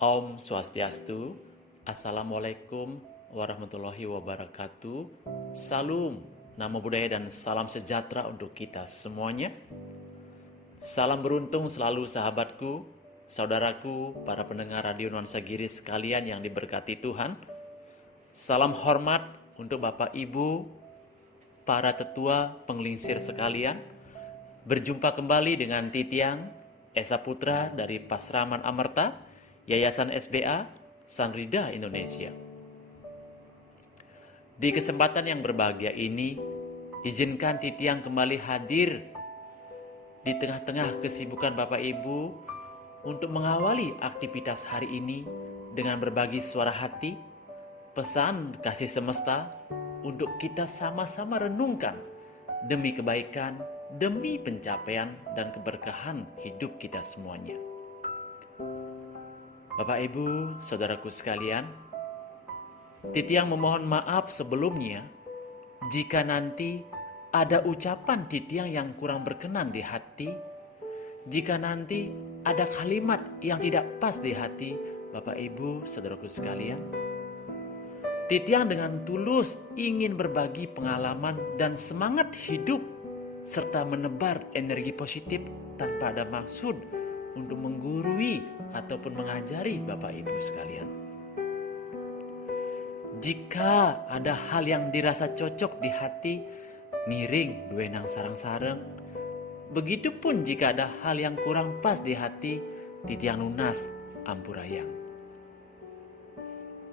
Om Swastiastu, Assalamualaikum warahmatullahi wabarakatuh. Salam, Namo Buddhaya dan salam sejahtera untuk kita semuanya. Salam beruntung selalu sahabatku, saudaraku, para pendengar Radio Nuansa Giri sekalian yang diberkati Tuhan. Salam hormat untuk Bapak Ibu, para tetua penglingsir sekalian. Berjumpa kembali dengan Titiang Esa Putra dari Pasraman Amerta, Yayasan SBA, Sanrida Indonesia. Di kesempatan yang berbahagia ini, izinkan Titiang kembali hadir di tengah-tengah kesibukan Bapak Ibu untuk mengawali aktivitas hari ini dengan berbagi suara hati, pesan kasih semesta untuk kita sama-sama renungkan demi kebaikan, demi pencapaian dan keberkahan hidup kita semuanya. Bapak Ibu, saudaraku sekalian, Titiang memohon maaf sebelumnya jika nanti ada ucapan Titiang yang kurang berkenan di hati, jika nanti ada kalimat yang tidak pas di hati Bapak Ibu, saudaraku sekalian. Titiang dengan tulus ingin berbagi pengalaman dan semangat hidup serta menebar energi positif tanpa ada maksud untuk menggurui ataupun mengajari Bapak Ibu sekalian. Jika ada hal yang dirasa cocok di hati, miring duenang sarang-sareng. Begitupun jika ada hal yang kurang pas di hati, Titiang lunas ampurayang.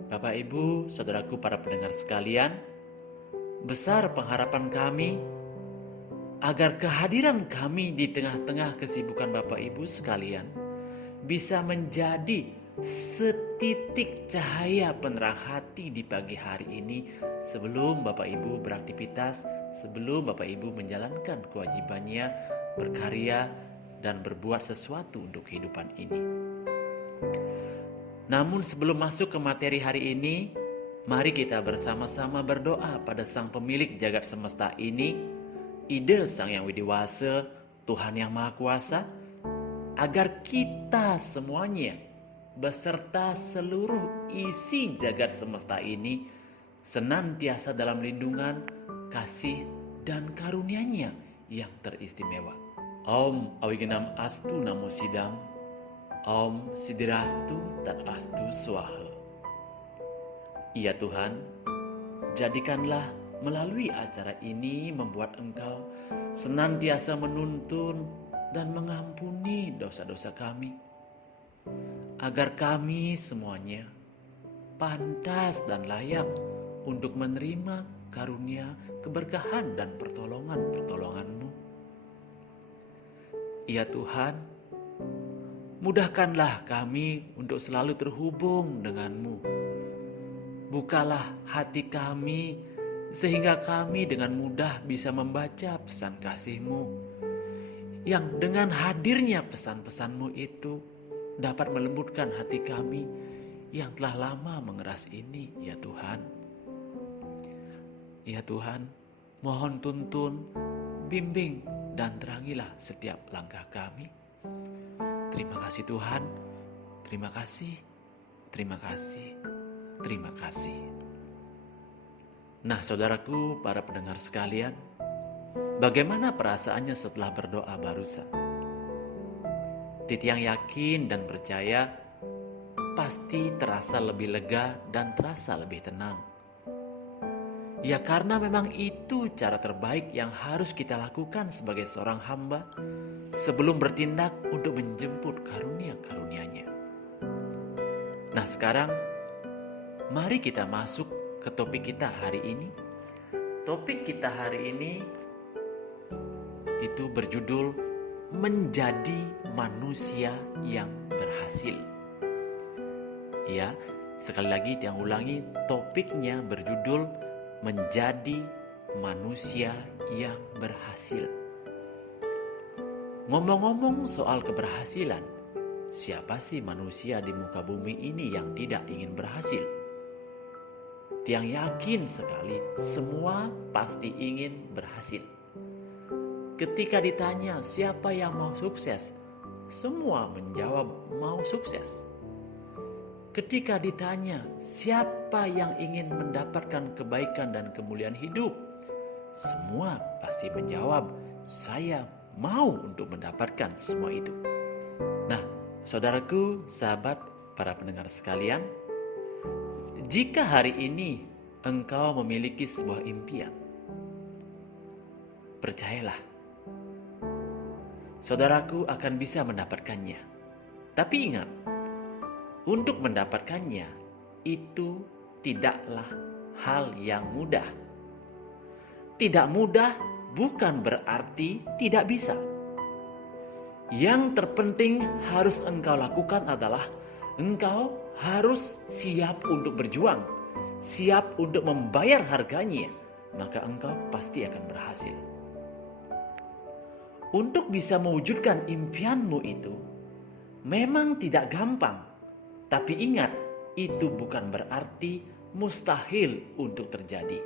Bapak Ibu, saudaraku para pendengar sekalian, besar pengharapan kami agar kehadiran kami di tengah-tengah kesibukan Bapak Ibu sekalian bisa menjadi setitik cahaya penerang hati di pagi hari ini sebelum Bapak Ibu beraktivitas, sebelum Bapak Ibu menjalankan kewajibannya berkarya dan berbuat sesuatu untuk kehidupan ini. Namun sebelum masuk ke materi hari ini, mari kita bersama-sama berdoa pada Sang Pemilik jagat semesta ini, Ide Sang Yang Widiwasa, Tuhan Yang Maha Kuasa, agar kita semuanya beserta seluruh isi jagat semesta ini senantiasa dalam lindungan, kasih, dan karunia-Nya yang teristimewa. Om Awigenam Astu Namo Sidam, Om Sidirastu Tat Astu Swaha. Ya Tuhan, jadikanlah melalui acara ini membuat Engkau senantiasa menuntun dan mengampuni dosa-dosa kami, agar kami semuanya pantas dan layak untuk menerima karunia, keberkahan dan pertolongan-pertolongan-Mu. Ya Tuhan, mudahkanlah kami untuk selalu terhubung dengan-Mu. Bukalah hati kami sehingga kami dengan mudah bisa membaca pesan kasih-Mu, yang dengan hadirnya pesan-pesan-Mu itu dapat melembutkan hati kami yang telah lama mengeras ini, ya Tuhan. Ya Tuhan, mohon tuntun, bimbing, dan terangilah setiap langkah kami. Terima kasih Tuhan, terima kasih, terima kasih, terima kasih. Nah saudaraku, para pendengar sekalian, bagaimana perasaannya setelah berdoa barusan? Titiang yakin dan percaya pasti terasa lebih lega dan terasa lebih tenang. Ya karena memang itu cara terbaik yang harus kita lakukan sebagai seorang hamba sebelum bertindak untuk menjemput karunia-karunia-Nya. Nah sekarang mari kita masuk ke topik kita hari ini. Topik kita hari ini itu berjudul menjadi manusia yang berhasil. Ya, sekali lagi yang ulangi, topiknya berjudul menjadi manusia yang berhasil. Ngomong-ngomong soal keberhasilan, siapa sih manusia di muka bumi ini yang tidak ingin berhasil? Tiang yakin sekali semua pasti ingin berhasil. Ketika ditanya siapa yang mau sukses, semua menjawab mau sukses. ketika ditanya siapa yang ingin mendapatkan kebaikan dan kemuliaan hidup, semua pasti menjawab, saya mau untuk mendapatkan semua itu. Nah, saudaraku, sahabat, para pendengar sekalian, jika hari ini engkau memiliki sebuah impian, percayalah, saudaraku akan bisa mendapatkannya. Tapi ingat, untuk mendapatkannya itu tidaklah hal yang mudah. Tidak mudah bukan berarti tidak bisa. Yang terpenting harus engkau lakukan adalah engkau harus siap untuk berjuang, siap untuk membayar harganya, maka engkau pasti akan berhasil. Untuk bisa mewujudkan impianmu itu memang tidak gampang, tapi ingat, itu bukan berarti mustahil untuk terjadi.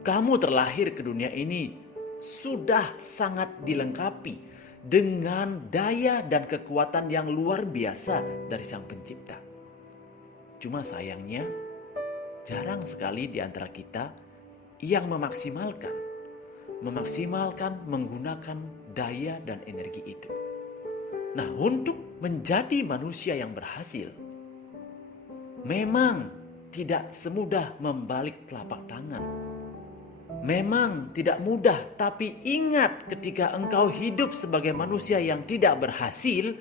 Kamu terlahir ke dunia ini sudah sangat dilengkapi dengan daya dan kekuatan yang luar biasa dari Sang Pencipta. Cuma sayangnya, jarang sekali di antara kita yang memaksimalkan menggunakan daya dan energi itu. Nah, untuk menjadi manusia yang berhasil, memang tidak semudah membalik telapak tangan. Memang tidak mudah, tapi ingat, ketika engkau hidup sebagai manusia yang tidak berhasil,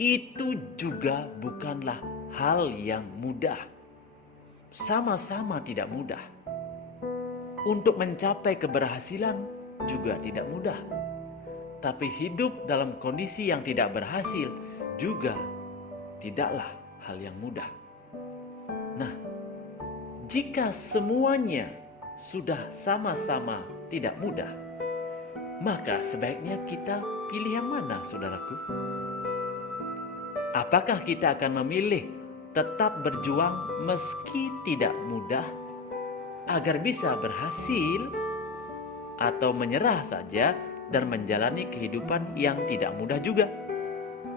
itu juga bukanlah hal yang mudah. Sama-sama tidak mudah. Untuk mencapai keberhasilan juga tidak mudah. Tapi hidup dalam kondisi yang tidak berhasil juga tidaklah hal yang mudah. Nah, jika semuanya sudah sama-sama tidak mudah, maka sebaiknya kita pilih yang mana, saudaraku? Apakah kita akan memilih tetap berjuang meski tidak mudah agar bisa berhasil, atau menyerah saja dan menjalani kehidupan yang tidak mudah juga?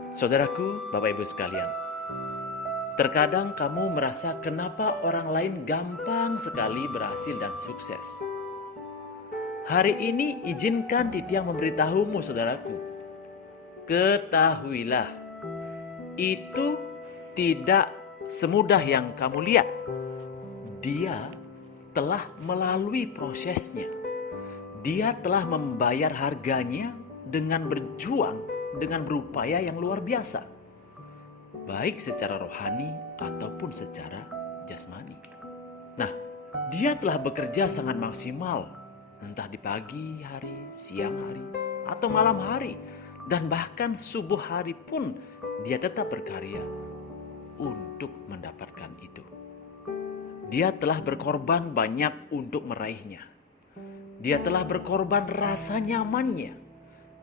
Saudaraku, Bapak Ibu sekalian, terkadang kamu merasa kenapa orang lain gampang sekali berhasil dan sukses. Hari ini izinkan Titiang memberitahumu, saudaraku. Ketahuilah, itu tidak semudah yang kamu lihat. Dia telah melalui prosesnya. Dia telah membayar harganya dengan berjuang, dengan berupaya yang luar biasa, baik secara rohani ataupun secara jasmani. Nah, dia telah bekerja sangat maksimal, entah di pagi hari, siang hari, atau malam hari, dan bahkan subuh hari pun dia tetap berkarya untuk mendapatkan itu. Dia telah berkorban banyak untuk meraihnya. Dia telah berkorban rasa nyamannya.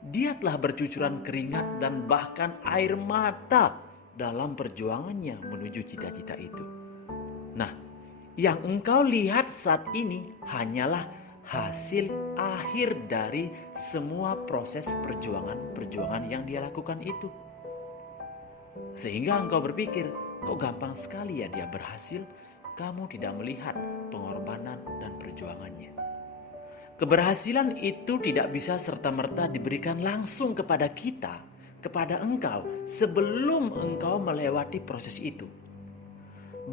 Dia telah bercucuran keringat dan bahkan air mata dalam perjuangannya menuju cita-cita itu. Nah, yang engkau lihat saat ini hanyalah hasil akhir dari semua proses perjuangan yang dia lakukan itu. Sehingga engkau berpikir, kok gampang sekali ya dia berhasil? Kamu tidak melihat pengorbanan dan perjuangannya. Keberhasilan itu tidak bisa serta-merta diberikan langsung kepada kita, kepada engkau, sebelum engkau melewati proses itu.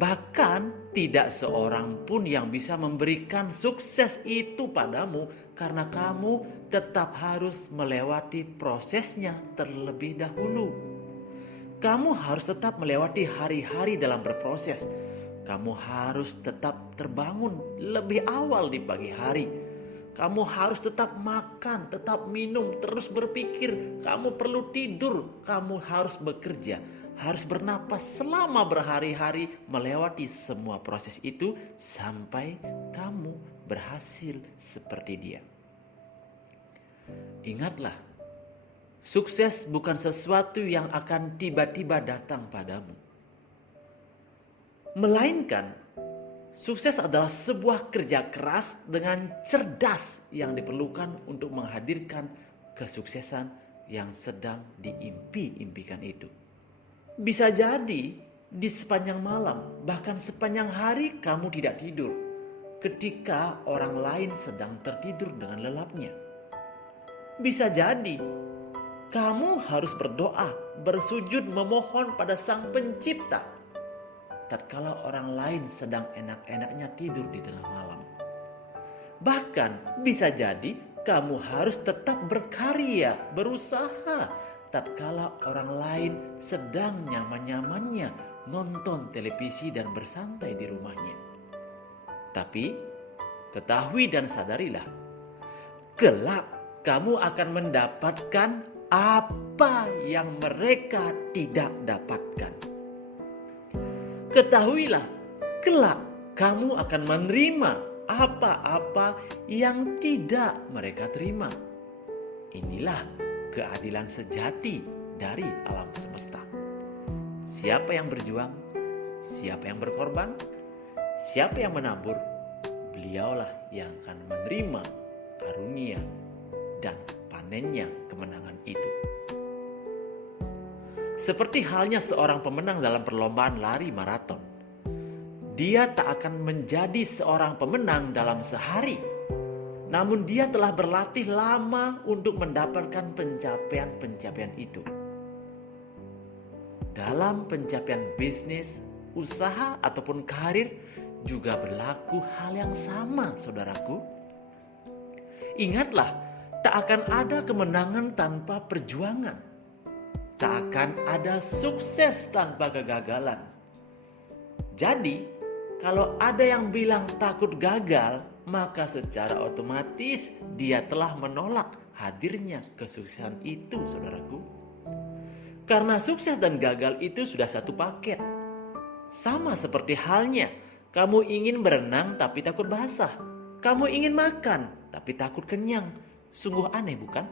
Bahkan tidak seorang pun yang bisa memberikan sukses itu padamu, karena kamu tetap harus melewati prosesnya terlebih dahulu. Kamu harus tetap melewati hari-hari dalam berproses. Kamu harus tetap terbangun lebih awal di pagi hari. Kamu harus tetap makan, tetap minum, terus berpikir. Kamu perlu tidur, kamu harus bekerja, harus bernapas selama berhari-hari melewati semua proses itu sampai kamu berhasil seperti dia. Ingatlah, sukses bukan sesuatu yang akan tiba-tiba datang padamu. Melainkan, sukses adalah sebuah kerja keras dengan cerdas yang diperlukan untuk menghadirkan kesuksesan yang sedang diimpi-impikan itu. Bisa jadi Di sepanjang malam, bahkan sepanjang hari kamu tidak tidur ketika orang lain sedang tertidur dengan lelapnya. Bisa jadi kamu harus berdoa, bersujud memohon pada Sang Pencipta tatkala orang lain sedang enak-enaknya tidur di tengah malam. Bahkan bisa jadi kamu harus tetap berkarya, berusaha tatkala orang lain sedang nyaman-nyamannya nonton televisi dan bersantai di rumahnya. Tapi ketahui dan sadarilah, kelak kamu akan mendapatkan apa yang mereka tidak dapatkan. Ketahuilah, kelak kamu akan menerima apa-apa yang tidak mereka terima. Inilah keadilan sejati dari alam semesta. Siapa yang berjuang, siapa yang berkorban, siapa yang menabur, beliaulah yang akan menerima karunia dan panennya kemenangan itu. Seperti halnya seorang pemenang dalam perlombaan lari maraton. Dia tak akan menjadi seorang pemenang dalam sehari. Namun dia telah berlatih lama untuk mendapatkan pencapaian-pencapaian itu. Dalam pencapaian bisnis, usaha ataupun karir juga berlaku hal yang sama, saudaraku. Ingatlah, tak akan ada kemenangan tanpa perjuangan. Tak akan ada sukses tanpa kegagalan. Jadi, kalau ada yang bilang takut gagal, maka secara otomatis dia telah menolak hadirnya kesuksesan itu, saudaraku. Karena sukses dan gagal itu sudah satu paket. Sama seperti halnya, kamu ingin berenang tapi takut basah. Kamu ingin makan tapi takut kenyang. Sungguh aneh, bukan?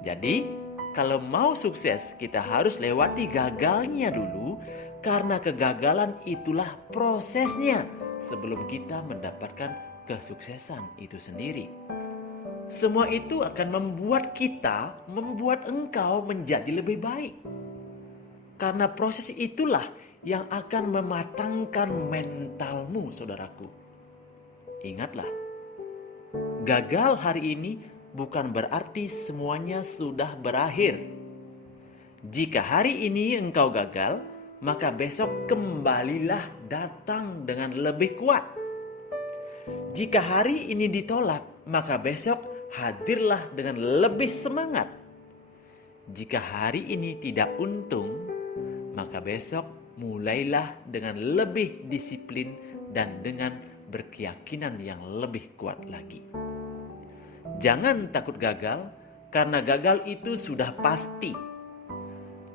Jadi, kalau mau sukses, kita harus lewati gagalnya dulu, karena kegagalan itulah prosesnya sebelum kita mendapatkan kesuksesan itu sendiri. Semua itu akan membuat engkau menjadi lebih baik. Karena proses itulah yang akan mematangkan mentalmu, saudaraku. Ingatlah, gagal hari ini bukan berarti semuanya sudah berakhir. Jika hari ini engkau gagal, maka besok kembalilah datang dengan lebih kuat. Jika hari ini ditolak, maka besok hadirlah dengan lebih semangat. Jika hari ini tidak untung, maka besok mulailah dengan lebih disiplin dan dengan berkeyakinan yang lebih kuat lagi. Jangan takut gagal, karena gagal itu sudah pasti.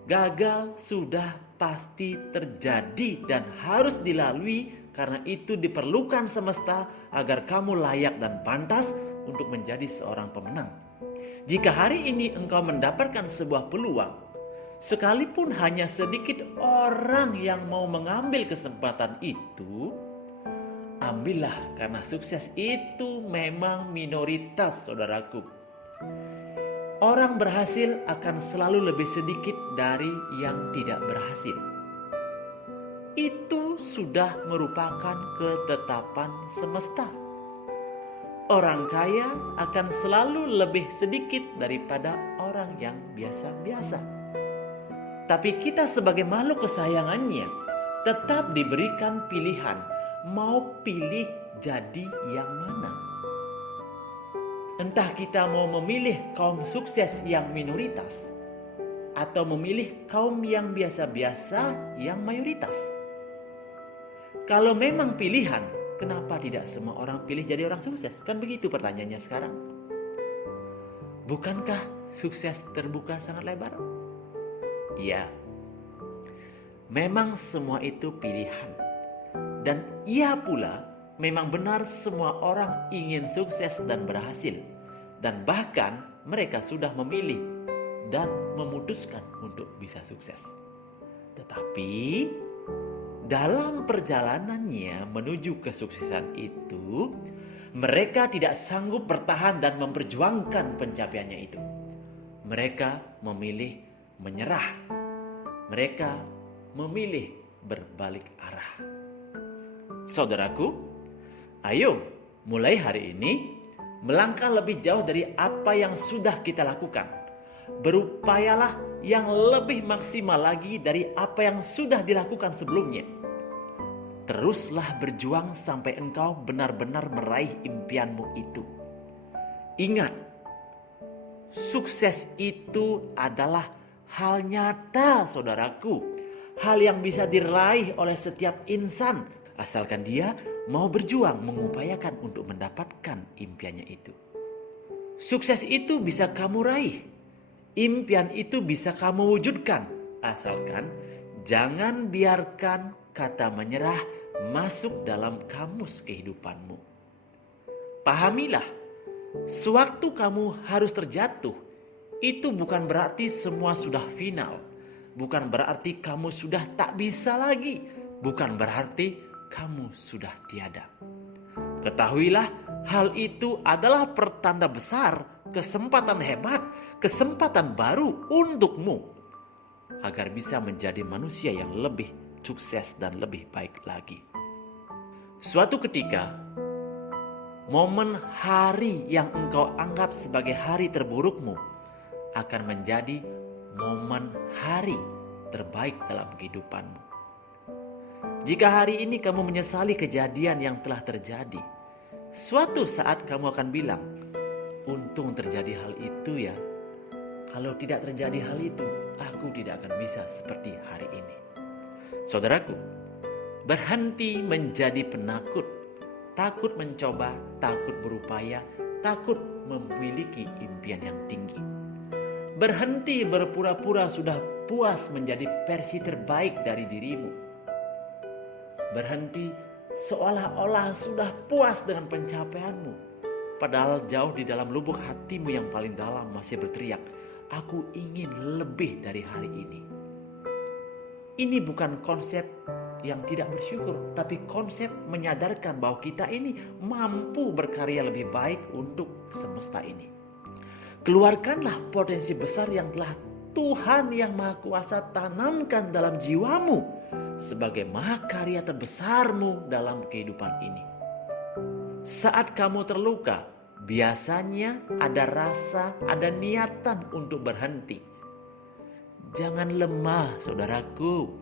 Gagal sudah pasti terjadi dan harus dilalui, karena itu diperlukan semesta agar kamu layak dan pantas untuk menjadi seorang pemenang. Jika hari ini engkau mendapatkan sebuah peluang, sekalipun hanya sedikit orang yang mau mengambil kesempatan itu, ambillah, karena sukses itu memang minoritas, saudaraku. Orang berhasil akan selalu lebih sedikit dari yang tidak berhasil. Itu sudah merupakan ketetapan semesta. Orang kaya akan selalu lebih sedikit daripada orang yang biasa-biasa. Tapi kita sebagai makhluk kesayangannya tetap diberikan pilihan, mau pilih jadi yang mana. Entah kita mau memilih kaum sukses yang minoritas atau memilih kaum yang biasa-biasa yang mayoritas. Kalau memang pilihan, kenapa tidak semua orang pilih jadi orang sukses? Kan begitu pertanyaannya sekarang. Bukankah sukses terbuka sangat lebar? Ya, memang semua itu pilihan. Dan iya pula, memang benar semua orang ingin sukses dan berhasil. Dan bahkan mereka sudah memilih dan memutuskan untuk bisa sukses. Tetapi dalam perjalanannya menuju kesuksesan itu, mereka tidak sanggup bertahan dan memperjuangkan pencapaiannya itu. Mereka memilih menyerah. Mereka memilih berbalik arah. Saudaraku, ayo mulai hari ini melangkah lebih jauh dari apa yang sudah kita lakukan. Berupayalah yang lebih maksimal lagi dari apa yang sudah dilakukan sebelumnya. Teruslah berjuang sampai engkau benar-benar meraih impianmu itu. Ingat, sukses itu adalah hal nyata, saudaraku. Hal yang bisa diraih oleh setiap insan, asalkan dia mau berjuang mengupayakan untuk mendapatkan impiannya itu. Sukses itu bisa kamu raih. Impian itu bisa kamu wujudkan. Asalkan jangan biarkan kata menyerah masuk dalam kamus kehidupanmu. Pahamilah, sewaktu kamu harus terjatuh, itu bukan berarti semua sudah final. Bukan berarti kamu sudah tak bisa lagi. Bukan berarti kamu sudah tiada. Ketahuilah, hal itu adalah pertanda besar, kesempatan hebat, kesempatan baru untukmu agar bisa menjadi manusia yang lebih sukses dan lebih baik lagi. Suatu ketika, momen hari yang engkau anggap sebagai hari terburukmu akan menjadi momen hari terbaik dalam kehidupanmu. Jika hari ini kamu menyesali kejadian yang telah terjadi, suatu saat kamu akan bilang, untung terjadi hal itu ya. Kalau tidak terjadi hal itu, aku tidak akan bisa seperti hari ini. Saudaraku, berhenti menjadi penakut, takut mencoba, takut berupaya, takut memiliki impian yang tinggi. Berhenti berpura-pura sudah puas menjadi versi terbaik dari dirimu. Berhenti seolah-olah sudah puas dengan pencapaianmu. Padahal jauh di dalam lubuk hatimu yang paling dalam masih berteriak, aku ingin lebih dari hari ini. Ini bukan konsep yang tidak bersyukur, tapi konsep menyadarkan bahwa kita ini mampu berkarya lebih baik untuk semesta ini. Keluarkanlah potensi besar yang telah Tuhan yang Maha Kuasa tanamkan dalam jiwamu sebagai mahakarya terbesarmu dalam kehidupan ini. Saat kamu terluka, biasanya ada rasa, ada niatan untuk berhenti. Jangan lemah, saudaraku.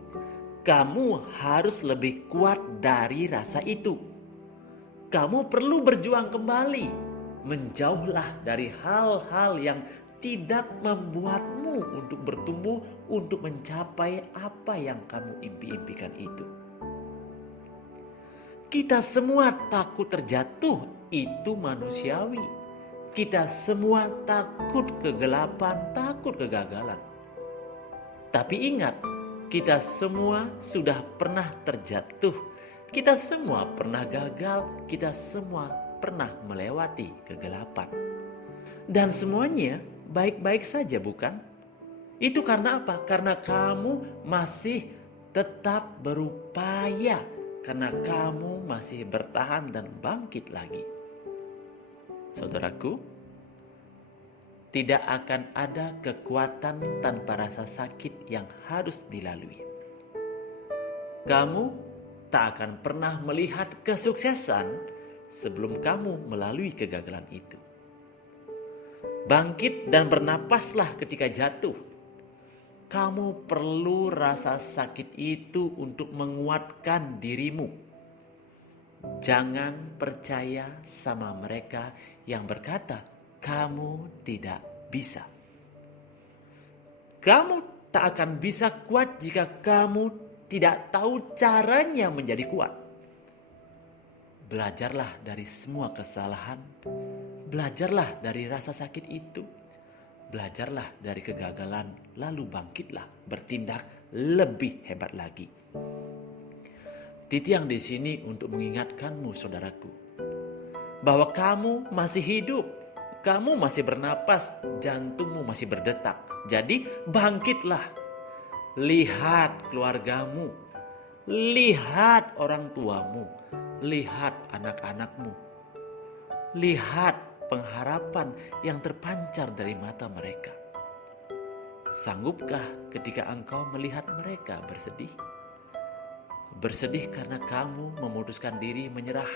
Kamu harus lebih kuat dari rasa itu. Kamu perlu berjuang kembali. Menjauhlah dari hal-hal yang tidak membuatmu untuk bertumbuh, untuk mencapai apa yang kamu impi-impikan itu. Kita semua takut terjatuh, itu manusiawi. Kita semua takut kegelapan, takut kegagalan. Tapi ingat, kita semua sudah pernah terjatuh. Kita semua pernah gagal, kita semua pernah melewati kegelapan. Dan semuanya baik-baik saja, bukan? Itu karena apa? Karena kamu masih tetap berupaya. Karena kamu masih bertahan dan bangkit lagi. Saudaraku, tidak akan ada kekuatan tanpa rasa sakit yang harus dilalui. Kamu tak akan pernah melihat kesuksesan sebelum kamu melalui kegagalan itu. Bangkit dan bernapaslah ketika jatuh. Kamu perlu rasa sakit itu untuk menguatkan dirimu. Jangan percaya sama mereka yang berkata, kamu tidak bisa. Kamu tak akan bisa kuat jika kamu tidak tahu caranya menjadi kuat. Belajarlah dari semua kesalahan. Belajarlah dari rasa sakit itu. Belajarlah dari kegagalan. Lalu bangkitlah, bertindak lebih hebat lagi. Titi yang di sini untuk mengingatkanmu, saudaraku, bahwa kamu masih hidup. Kamu masih bernapas, jantungmu masih berdetak. Jadi bangkitlah. Lihat keluargamu. Lihat orang tuamu. Lihat anak-anakmu. Lihat pengharapan yang terpancar dari mata mereka. Sanggupkah ketika engkau melihat mereka bersedih? Bersedih karena kamu memutuskan diri menyerah,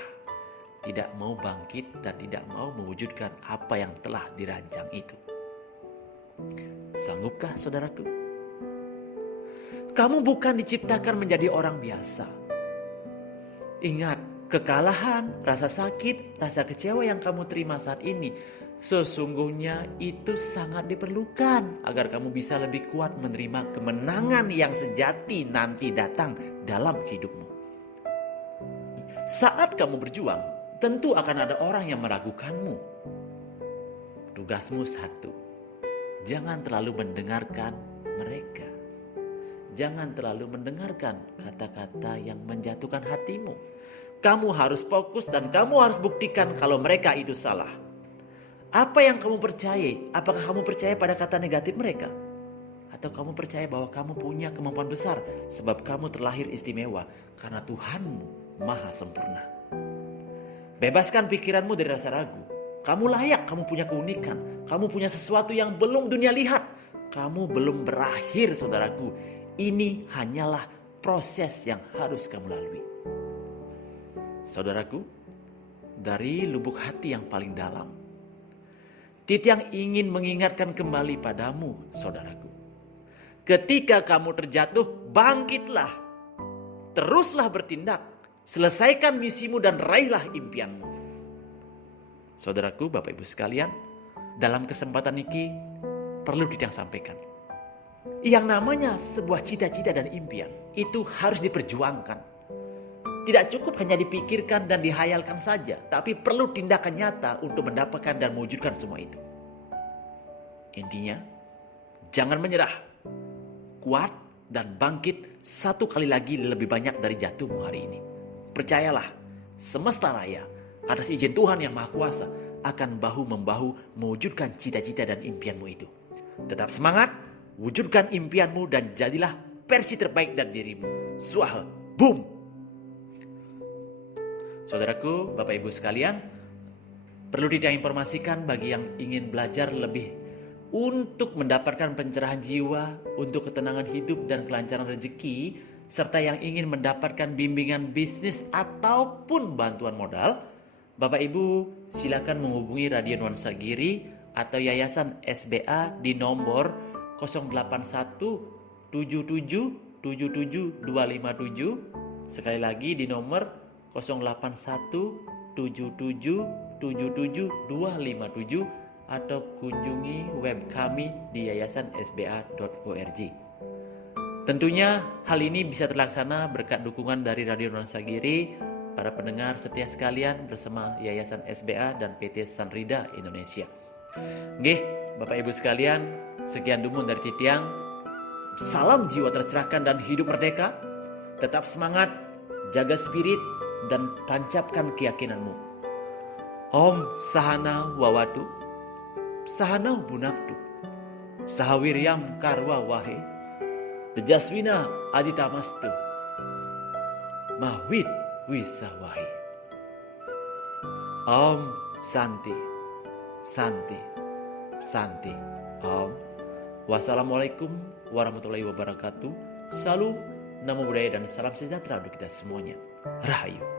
tidak mau bangkit dan tidak mau mewujudkan apa yang telah dirancang itu. Sanggupkah saudaraku? Kamu bukan diciptakan menjadi orang biasa. Ingat, kekalahan, rasa sakit, rasa kecewa yang kamu terima saat ini sesungguhnya itu sangat diperlukan agar kamu bisa lebih kuat menerima kemenangan yang sejati nanti datang dalam hidupmu. Saat kamu berjuang, tentu akan ada orang yang meragukanmu. Tugasmu satu, jangan terlalu mendengarkan mereka. Jangan terlalu mendengarkan kata-kata yang menjatuhkan hatimu. Kamu harus fokus dan kamu harus buktikan kalau mereka itu salah. Apa yang kamu percaya? Apakah kamu percaya pada kata negatif mereka? Atau kamu percaya bahwa kamu punya kemampuan besar sebab kamu terlahir istimewa karena Tuhanmu maha sempurna? Bebaskan pikiranmu dari rasa ragu. Kamu layak, kamu punya keunikan. Kamu punya sesuatu yang belum dunia lihat. Kamu belum berakhir, saudaraku. Ini hanyalah proses yang harus kamu lalui. Saudaraku, dari lubuk hati yang paling dalam, Titiang ingin mengingatkan kembali padamu, saudaraku. Ketika kamu terjatuh, bangkitlah. Teruslah bertindak. Selesaikan misimu dan raihlah impianmu. Saudaraku, Bapak Ibu sekalian, dalam kesempatan ini perlu Titiang sampaikan. Yang namanya sebuah cita-cita dan impian itu harus diperjuangkan. Tidak cukup hanya dipikirkan dan dihayalkan saja, tapi perlu tindakan nyata untuk mendapatkan dan mewujudkan semua itu. Intinya, jangan menyerah. Kuat dan bangkit satu kali lagi lebih banyak dari jatuhmu hari ini. Percayalah, semesta raya atas izin Tuhan yang Maha Kuasa akan bahu-membahu mewujudkan cita-cita dan impianmu itu. Tetap semangat, wujudkan impianmu dan jadilah versi terbaik dari dirimu. Suah, boom! Saudaraku, Bapak Ibu sekalian, perlu Titiang informasikan bagi yang ingin belajar lebih untuk mendapatkan pencerahan jiwa, untuk ketenangan hidup dan kelancaran rezeki, serta yang ingin mendapatkan bimbingan bisnis ataupun bantuan modal, Bapak Ibu silakan menghubungi Radio Nuansa Giri atau Yayasan SBA di nomor 081 77 77 257. Sekali lagi di nomor 081 77 77 257 atau kunjungi web kami di yayasansba.org. Tentunya hal ini bisa terlaksana berkat dukungan dari Radio Nuansa Giri, para pendengar setia sekalian bersama Yayasan SBA dan PT Sanrida Indonesia. Nggih, Bapak Ibu sekalian, sekian dumun dari Titiang. Salam jiwa tercerahkan dan hidup merdeka. Tetap semangat, jaga spirit dan tancapkan keyakinanmu. Om Sahana Wawatu, Sahana Bunaktu, Sahawiryam Karwa Wahe, Dejaswina Aditamastu, Mahwit Wisawahe. Om Santi, Santi, Santi. Om. Wassalamualaikum warahmatullahi wabarakatuh. Salam, namo buddhaya dan salam sejahtera untuk kita semuanya. Rahayu.